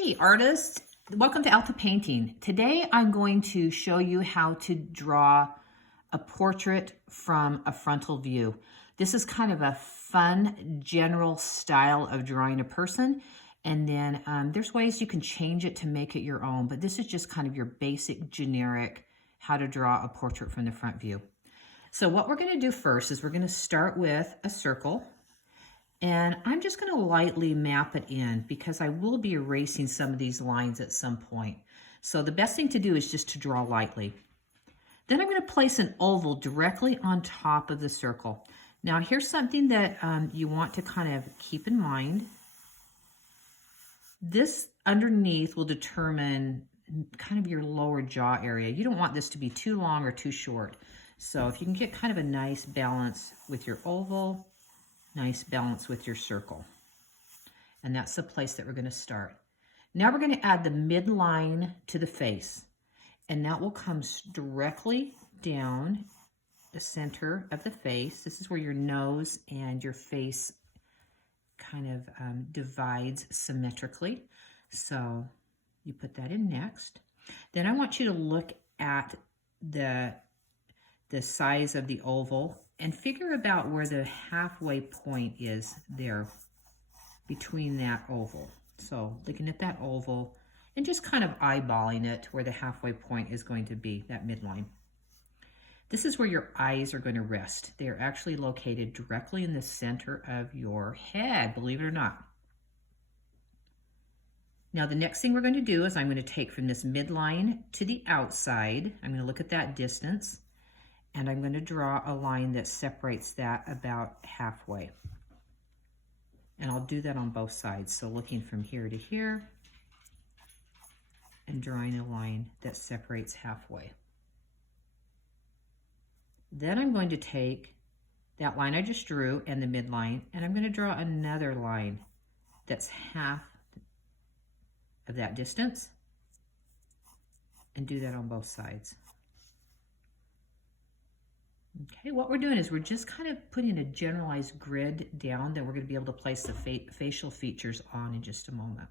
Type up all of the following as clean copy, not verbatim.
Hey artists, welcome to Alta Painting. Today I'm going to show you how to draw a portrait from a frontal view. This is kind of a fun general style of drawing a person, and then there's ways you can change it to make it your own, but this is just kind of your basic generic how to draw a portrait from the front view. So what we're going to do first is we're going to start with a circle. And I'm just going to lightly map it in because I will be erasing some of these lines at some point. So the best thing to do is just to draw lightly. Then I'm going to place an oval directly on top of the circle. Now here's something that you want to kind of keep in mind. This underneath will determine kind of your lower jaw area. You don't want this to be too long or too short. So if you can get kind of a nice balance with your oval, nice balance with your circle. And that's the place that we're going to start. Now we're going to add the midline to the face. And that will come directly down the center of the face. This is where your nose and your face kind of divides symmetrically. So you put that in next. Then I want you to look at the size of the oval and figure about where the halfway point is there between that oval. So looking at that oval and just kind of eyeballing it where the halfway point is going to be, that midline. This is where your eyes are going to rest. They are actually located directly in the center of your head, believe it or not. Now the next thing we're going to do is I'm going to take from this midline to the outside. I'm going to look at that distance. And I'm going to draw a line that separates that about halfway. And I'll do that on both sides. So looking from here to here and drawing a line that separates halfway. Then I'm going to take that line I just drew and the midline, and I'm going to draw another line that's half of that distance and do that on both sides. Okay, what we're doing is we're just kind of putting a generalized grid down that we're going to be able to place the facial features on in just a moment.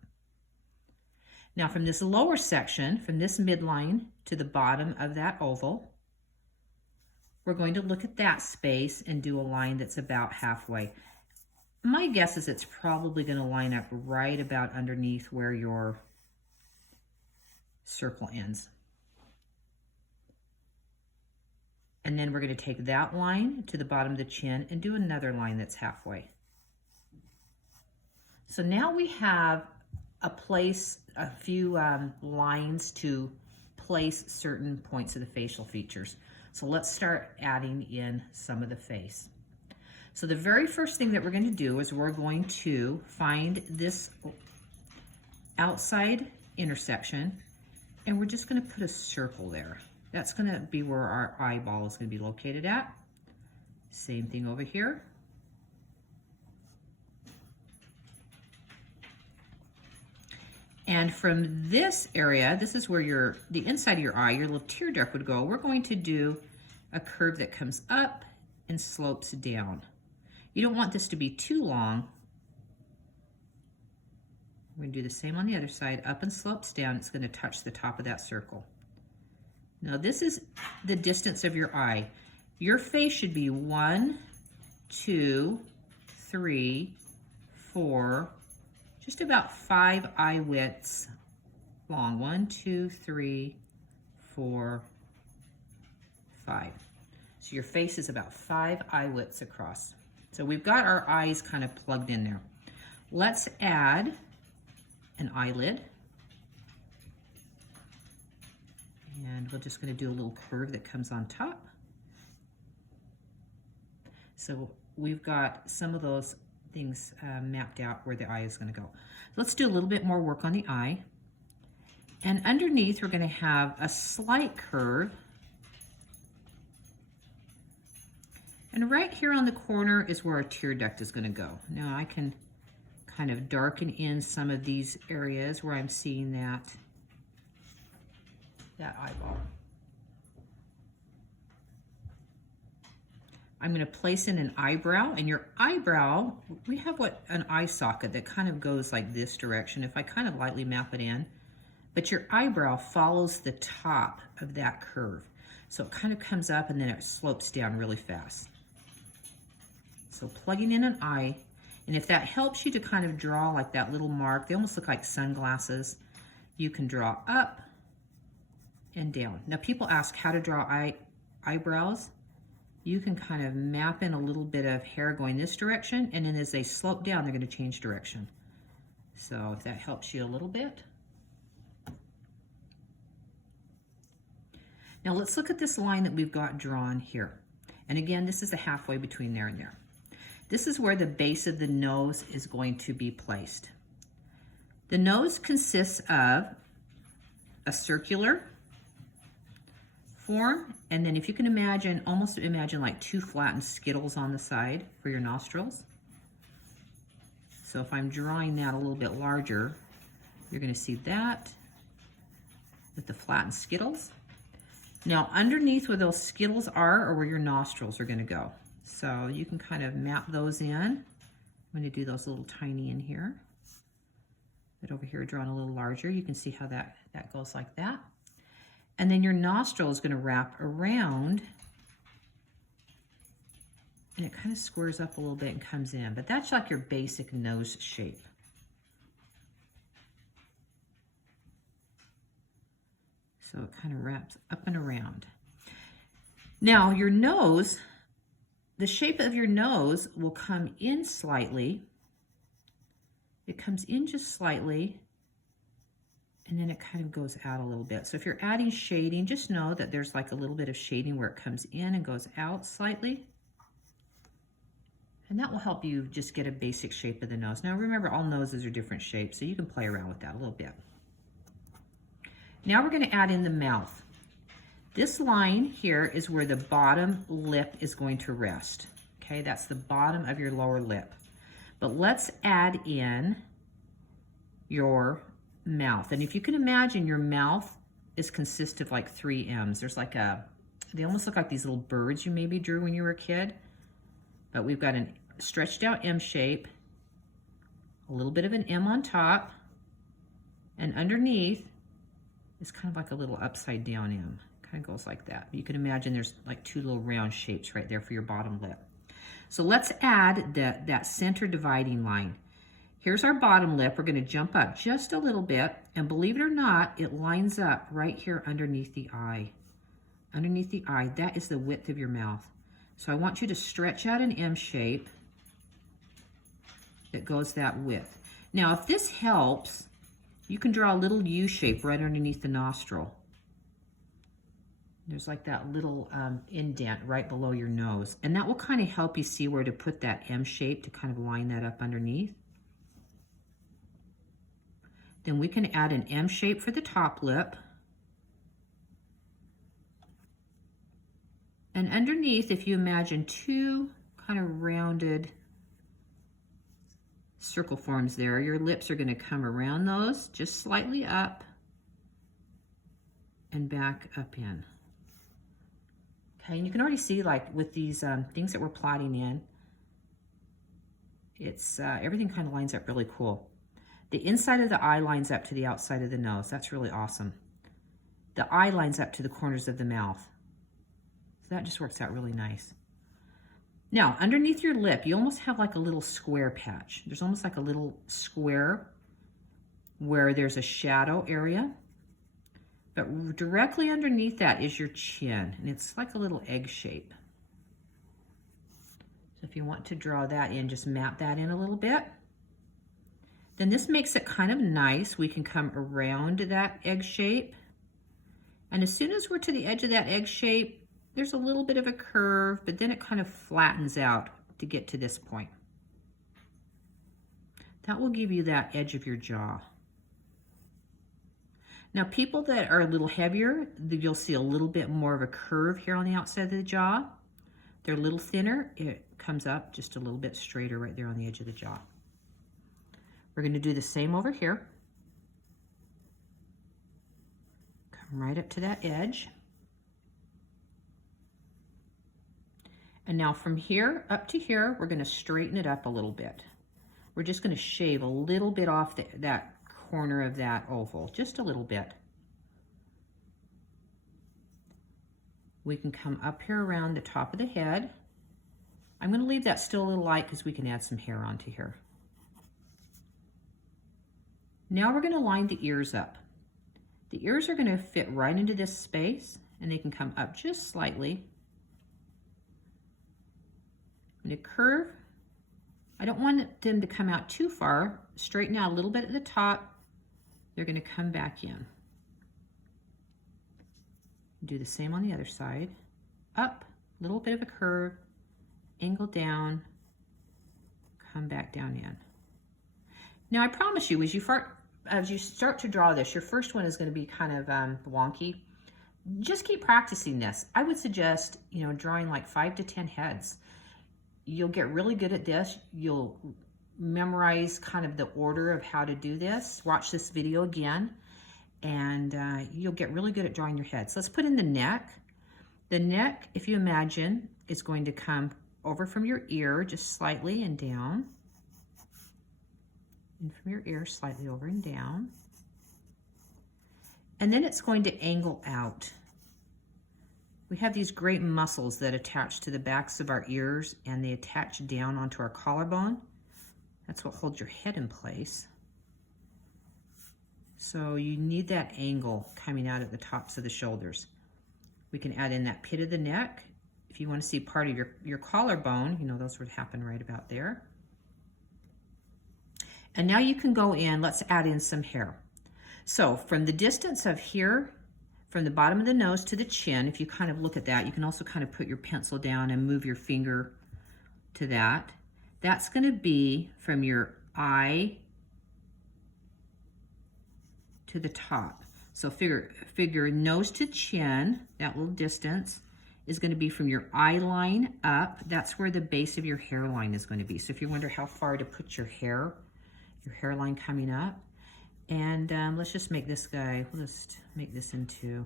Now from this lower section, from this midline to the bottom of that oval, we're going to look at that space and do a line that's about halfway. My guess is it's probably going to line up right about underneath where your circle ends. And then we're going to take that line to the bottom of the chin and do another line that's halfway. So now we have a few lines to place certain points of the facial features. So let's start adding in some of the face. So the very first thing that we're going to do is we're going to find this outside intersection and we're just going to put a circle there. That's going to be where our eyeball is going to be located at. Same thing over here. And from this area, this is where the inside of your eye, your little tear duct would go. We're going to do a curve that comes up and slopes down. You don't want this to be too long. We're going to do the same on the other side, up and slopes down. It's going to touch the top of that circle. Now this is the distance of your eye. Your face should be 1, 2, 3, 4, just about 5 eye widths long. 1, 2, 3, 4, 5. So your face is about 5 eye widths across. So we've got our eyes kind of plugged in there. Let's add an eyelid. And we're just going to do a little curve that comes on top. So we've got some of those things mapped out where the eye is going to go. Let's do a little bit more work on the eye. And underneath, we're going to have a slight curve. And right here on the corner is where our tear duct is going to go. Now I can kind of darken in some of these areas where I'm seeing that eyeball. I'm going to place in an eyebrow, and your eyebrow, we have an eye socket that kind of goes like this direction. If I kind of lightly map it in, but your eyebrow follows the top of that curve. So it kind of comes up and then it slopes down really fast. So plugging in an eye, and if that helps you to kind of draw like that little mark, they almost look like sunglasses, you can draw up and down. Now people ask how to draw eyebrows. You can kind of map in a little bit of hair going this direction, and then as they slope down, they're going to change direction. So if that helps you a little bit. Now let's look at this line that we've got drawn here. And again, this is the halfway between there and there. This is where the base of the nose is going to be placed. The nose consists of a circular form, and then if you can imagine, almost imagine like two flattened Skittles on the side for your nostrils. So if I'm drawing that a little bit larger, you're going to see that with the flattened Skittles. Now underneath where those Skittles are where your nostrils are going to go. So you can kind of map those in. I'm going to do those a little tiny in here. But over here drawn a little larger. You can see how that goes like that. And then your nostril is going to wrap around, and it kind of squares up a little bit and comes in. But that's like your basic nose shape. So it kind of wraps up and around. Now your nose, the shape of your nose will come in slightly. It comes in just slightly, and then it kind of goes out a little bit. So if you're adding shading, just know that there's like a little bit of shading where it comes in and goes out slightly. And that will help you just get a basic shape of the nose. Now remember, all noses are different shapes, so you can play around with that a little bit. Now we're going to add in the mouth. This line here is where the bottom lip is going to rest. Okay, that's the bottom of your lower lip. But let's add in your mouth. And if you can imagine, your mouth is consist of like 3 M's. There's like they almost look like these little birds you maybe drew when you were a kid. But we've got a stretched out M shape, a little bit of an M on top, and underneath is kind of like a little upside down M. Kind of goes like that. You can imagine there's like 2 little round shapes right there for your bottom lip. So let's add that center dividing line. Here's our bottom lip. We're going to jump up just a little bit, and believe it or not, it lines up right here underneath the eye. Underneath the eye, that is the width of your mouth. So I want you to stretch out an M shape that goes that width. Now, if this helps, you can draw a little U shape right underneath the nostril. There's like that little indent right below your nose, and that will kind of help you see where to put that M shape to kind of line that up underneath. Then we can add an M shape for the top lip. And underneath, if you imagine 2 kind of rounded circle forms there, your lips are going to come around those just slightly up and back up in. Okay, and you can already see, like with these things that we're plotting in, it's everything kind of lines up really cool. The inside of the eye lines up to the outside of the nose. That's really awesome. The eye lines up to the corners of the mouth. So that just works out really nice. Now, underneath your lip, you almost have like a little square patch. There's almost like a little square where there's a shadow area. But directly underneath that is your chin, and it's like a little egg shape. So if you want to draw that in, just map that in a little bit. Then this makes it kind of nice. We can come around that egg shape. And as soon as we're to the edge of that egg shape, there's a little bit of a curve, but then it kind of flattens out to get to this point. That will give you that edge of your jaw. Now, people that are a little heavier, you'll see a little bit more of a curve here on the outside of the jaw. They're a little thinner. It comes up just a little bit straighter right there on the edge of the jaw. We're going to do the same over here. Come right up to that edge. And now from here up to here, we're going to straighten it up a little bit. We're just going to shave a little bit off that corner of that oval, just a little bit. We can come up here around the top of the head. I'm going to leave that still a little light because we can add some hair onto here. Now we're going to line the ears up. The ears are going to fit right into this space, and they can come up just slightly. I'm going to curve. I don't want them to come out too far. Straighten out a little bit at the top. They're going to come back in. Do the same on the other side. Up, a little bit of a curve, angle down, come back down in. Now I promise you, as you start to draw this, your first one is going to be kind of wonky. Just keep practicing this. I would suggest, drawing like 5 to 10 heads. You'll get really good at this. You'll memorize kind of the order of how to do this. Watch this video again, and you'll get really good at drawing your heads. Let's put in the neck. The neck, if you imagine, is going to come over from your ear just slightly and down. And from your ear slightly over and down. And then it's going to angle out. We have these great muscles that attach to the backs of our ears, and they attach down onto our collarbone. That's what holds your head in place. So you need that angle coming out at the tops of the shoulders. We can add in that pit of the neck. If you want to see part of your collarbone, those would happen right about there. And now you can go in, let's add in some hair. So from the distance of here, from the bottom of the nose to the chin, if you kind of look at that, you can also kind of put your pencil down and move your finger to that. That's going to be from your eye to the top. So figure nose to chin, that little distance, is going to be from your eye line up. That's where the base of your hairline is going to be. So if you wonder how far to put your hairline coming up. And let's just make this guy, we'll just make this into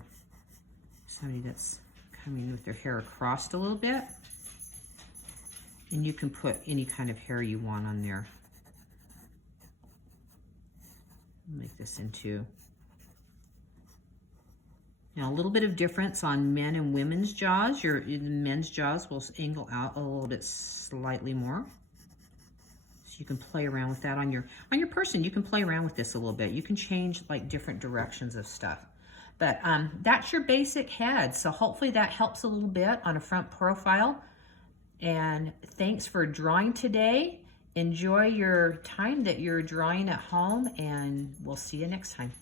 somebody that's coming with their hair across a little bit. And you can put any kind of hair you want on there. Make this into, now a little bit of difference on men and women's jaws. Your men's jaws will angle out a little bit slightly more. So you can play around with that on your person. You can play around with this a little bit. You can change like different directions of stuff. But that's your basic head. So hopefully that helps a little bit on a front profile. And thanks for drawing today. Enjoy your time that you're drawing at home, and we'll see you next time.